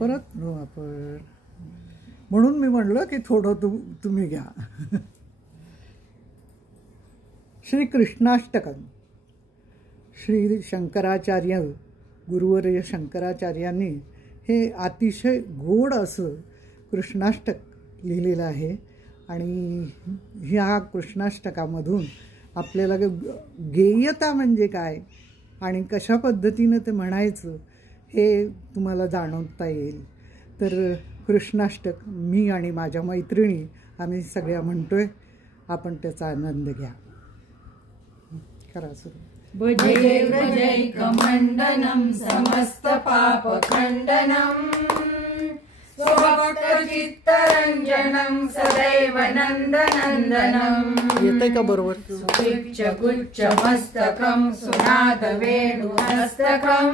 परत म्हणू आपण. म्हणून मी म्हणलं की थोडं तुम्ही घ्या. श्री कृष्णाष्टकम. श्री शंकराचार्य, गुरुवर्य शंकराचार्यांनी हे अतिशय गोड असं कृष्णाष्टक लिहिलेलं आहे. आणि ह्या कृष्णाष्टकामधून आपल्याला गेयता म्हणजे काय आणि कशा पद्धतीनं ते म्हणायचं हे तुम्हाला जाणवता येईल. तर कृष्णाष्टक मी आणि माझ्या मैत्रिणी आम्ही सगळ्या म्हणतोय, आपण त्याचा आनंद घ्या. करा सुरू. भजे व्रजैकमण्डनं समस्त पापखण्डनं स्वभक्तचित्तरञ्जनं सदैव नन्दनन्दनं. येतंय का बरोबर? सुपिच्च गुच्छमस्तकं सुनाद वेणुहस्तकं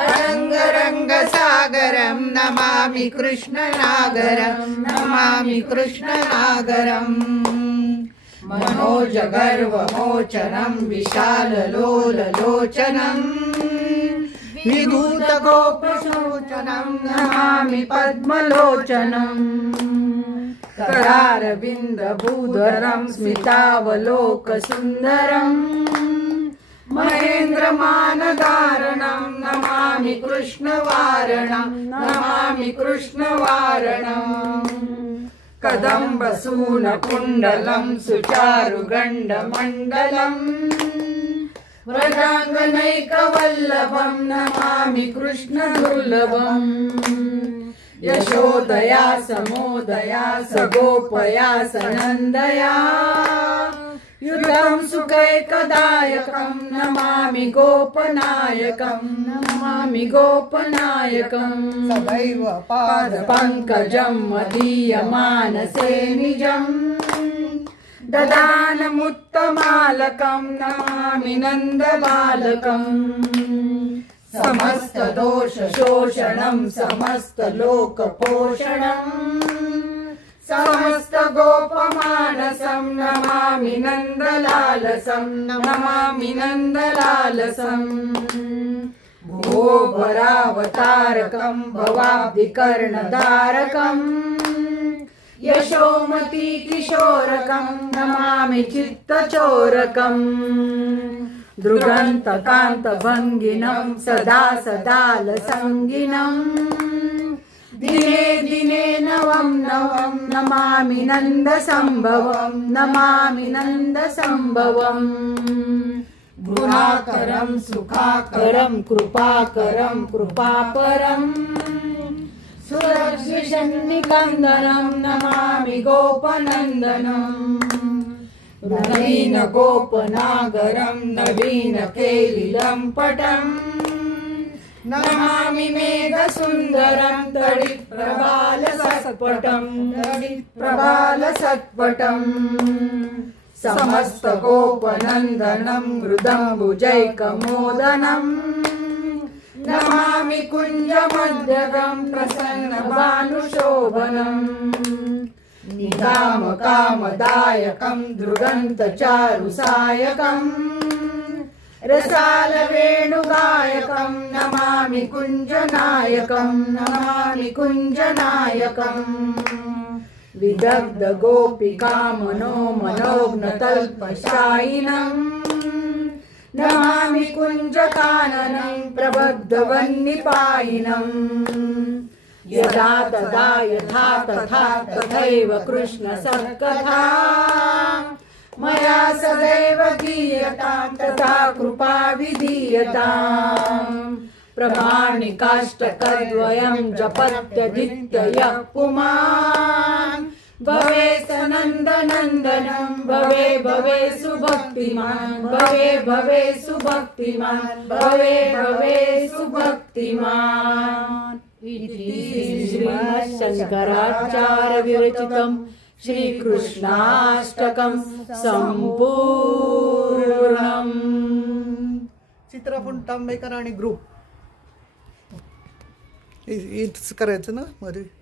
अरङ्गरङ्गसागरं नमामि कृष्णनागरं नमामि कृष्णनागरम्. मनोजगर्वमोचनं विशाललोललोचनं विधूतगोपशोचनं नमामि पद्मलोचनं. करारविन्दभूधरं स्मितावलोकसुन्दरं महेन्द्रमानधारणं नमामि कृष्णवारणं नमामि कृष्णवारणम्. कदम्बसूनकुण्डलं सुचारुगण्डमण्डलं व्रजाङ्गनैकवल्लभं नमामि कृष्णदुर्लभम्. यशोदया समोदया सगोपया सनन्दया युतं सुखैकदायकं नमामि गोपनायकं नमामि गोपनायकं. सदैव पादपङ्कजं मदीयमानसे निजं ददानमुत्तमालकं नमामि नन्दबालकं. समस्तदोषशोषणं समस्तलोकपोषणं समस्तगोपमानसं नमामि नन्दलालसं नमामि नन्दलालसं. भोभरावतारकं भवाब्धिकर्णधारकं यशोमती किशोरकं नमामि चित्तचोरकं. दृगन्तकान्तभङ्गिनं सदा सदालसङ्गिनं दिने दिने नवं नवं नमामि नन्दसम्भवं नमामि नन्दसम्भवम्. गुणाकरं सुखाकरं कृपाकरं कृपापरं सुरक्षिषन्निकन्दनं नमामि गोपनन्दनम्. नवीन गोपनागरं नवीन केलिलम्पटं नमामि मेघसुन्दरं तडिप्रबालसत्पटं तडिप्रबालसत्पटं. समस्तगोपनन्दनं मृदम्बुजैकमोदनं नमामि कुञ्जमध्यगं प्रसन्नभानुशोभनम्. निकामकामदायकं दृगन्तचारुसायकं रसालवेणुगायकं नमामि कुञ्जनायकं नमामि कुञ्जनायकं. विदग्धगोपिकामनो मनोज्ञतल्पशायिनं नमामि कुञ्जकाननं प्रबद्धवह्निपायिनं. यदा तदा यथा तथा तथैव कृष्णसत्कथा मया सदैव गीयतां तथा कृपा विधीयताम्. प्रमाणिकाष्टकद्वयं जपत्यदित्ययः पुमान् भवे सनन्दनन्दनं भवे भवे सुभक्तिमान् भवे भवे सुभक्तिमान् भवे भवे सुभक्तिमान्. शंकराचार्य विरचितं श्रीकृष्णाष्टकं संपूर्णम्. चित्रपट तांबेकर आणि ग्रुप इथंच करायचं ना मध्ये.